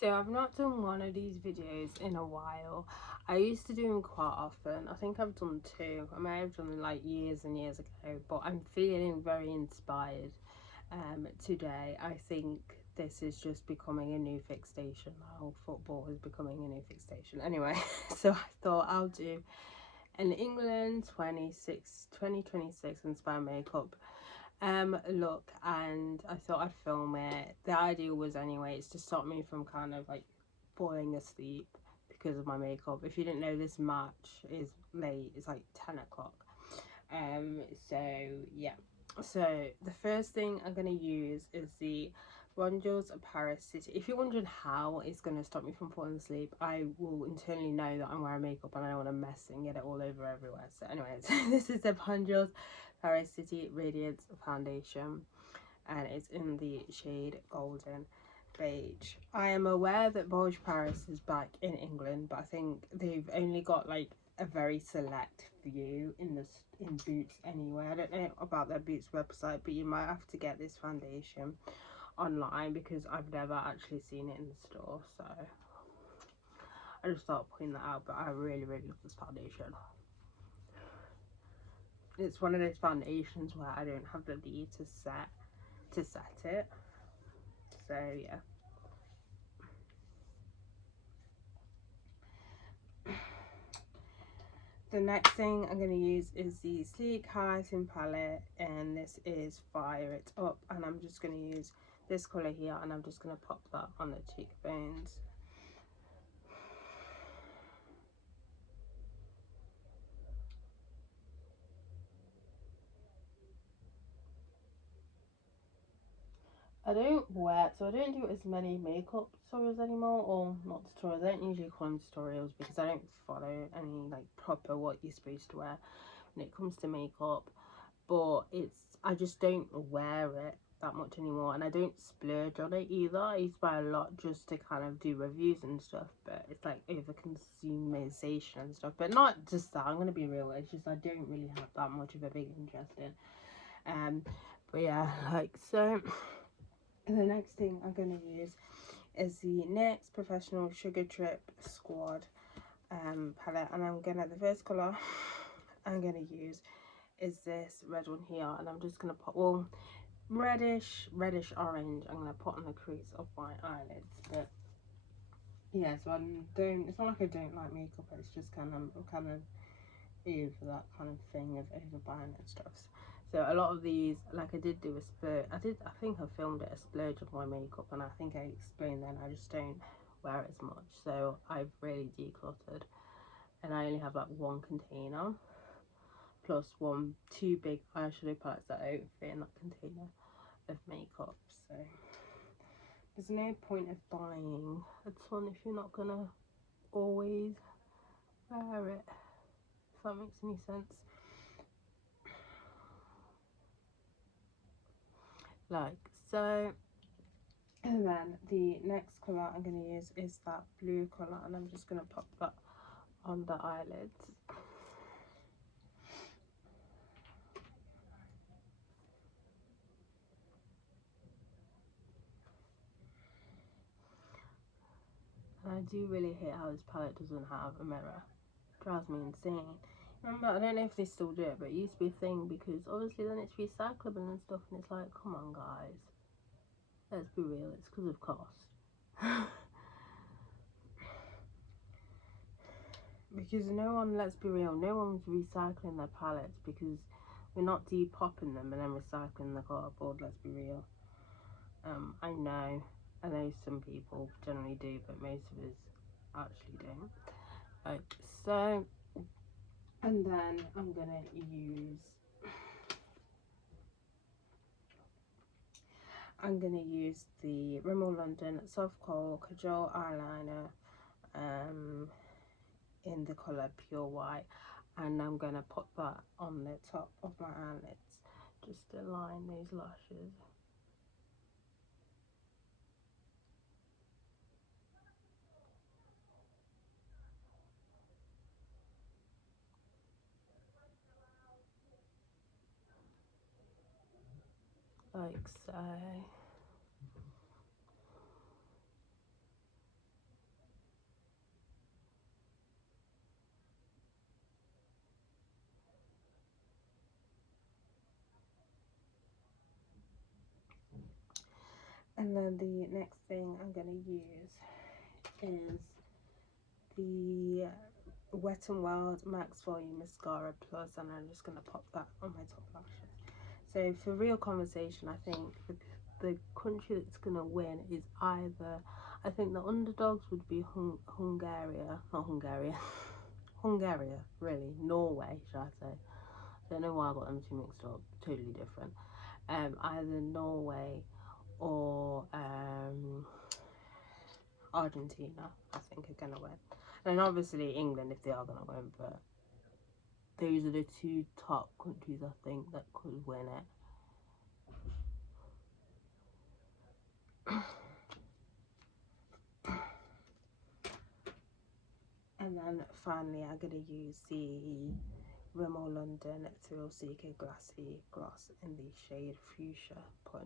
So I've not done one of these videos in a while. I used to do them quite often. I think I've done two. I may have done them like years and years ago, but I'm feeling very inspired today. I think this is just becoming a new fixation now. Football is becoming a new fixation. Anyway, so I thought I'll do an England 2026 inspired makeup look, and I thought I'd film it. The idea was, anyway, it's to stop me from kind of like falling asleep because of my makeup. If you didn't know, this match is late, it's like 10 o'clock. So yeah, so the first thing I'm going to use is the Ronjo's Paris City. If you're wondering how it's going to stop me from falling asleep, I will internally know that I'm wearing makeup and I don't want to mess and get it all over everywhere. So anyways, this is the Ronjo's Paris City Radiance Foundation, and it's in the shade Golden Beige. I am aware that Beige Paris is back in England, but I think they've only got like a very select few in Boots anyway. I don't know about their Boots website, but you might have to get this foundation online because I've never actually seen it in the store. So I just thought pointing that out, but I really love this foundation. It's one of those foundations where I don't have the need to set it. So yeah. The next thing I'm going to use is the Sleek Highlighting Palette, and this is Fire It Up, and I'm just going to use this colour here, and I'm just going to pop that on the cheekbones. I don't wear, so I don't do as many makeup tutorials anymore, or not tutorials, I don't usually call them tutorials because I don't follow any like proper what you're supposed to wear when it comes to makeup, but I just don't wear it that much anymore, and I don't splurge on it either. I used to buy a lot just to kind of do reviews and stuff, but it's like over consumization and stuff. But not just that, I'm gonna be real, it's just I don't really have that much of a big interest in but yeah, like so. The next thing I'm going to use is the NYX Professional Sugar Trip Squad palette, and the first colour I'm going to use is this red one here, and I'm just going to put, well, reddish orange, I'm going to put on the crease of my eyelids. But yeah, so it's not like I don't like makeup, it's just kind of here for that kind of thing of overbuying and stuff. So a lot of these, like I did do a splurge, I think I filmed it, a splurge of my makeup, and I think I explained then I just don't wear it as much. So I've really decluttered, and I only have like one container plus two big eyeshadow palettes that don't fit in that container of makeup. So there's no point of buying a ton if you're not gonna always wear it, if that makes any sense. Like so. And then the next colour I'm going to use is that blue colour, and I'm just going to pop that on the eyelids. And I do really hate how this palette doesn't have a mirror. It drives me insane. Remember, I don't know if they still do it, but it used to be a thing because obviously then it's recyclable and stuff, and it's like, come on guys, let's be real, it's because of cost. Because let's be real, no one's recycling their palettes because we're not depopping them and then recycling the cardboard, let's be real. I know some people generally do, but most of us actually don't. Like so, and then I'm gonna use the Rimmel London Soft Kohl Kajal eyeliner in the colour Pure White, and I'm gonna put that on the top of my eyelids just to line those lashes. Like so. And then the next thing I'm going to use is the Wet n Wild Max Volume Mascara Plus, and I'm just going to pop that on my top lashes. So for real conversation, I think the country that's going to win is either, I think the underdogs would be Hungary, really, Norway, should I say. I don't know why I got them two mixed up, totally different. Either Norway or Argentina, I think, are going to win. And obviously England, if they are going to win, but those are the two top countries, I think, that could win it. And then finally, I'm going to use the Rimmel London Thrill Seeker Glassy Gloss in the shade Fuchsia Punch.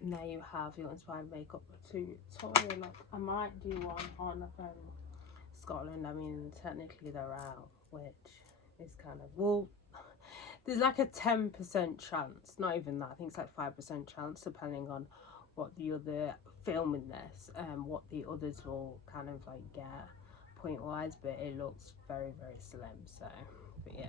And there you have your inspired makeup tutorial. Like, I might do one on Scotland. I mean, technically they're out, which is kind of, well, there's like a 10% chance, not even that, I think it's like 5% chance, depending on what the other filming this, what the others will kind of like get point wise, but it looks very, very slim. So, but yeah.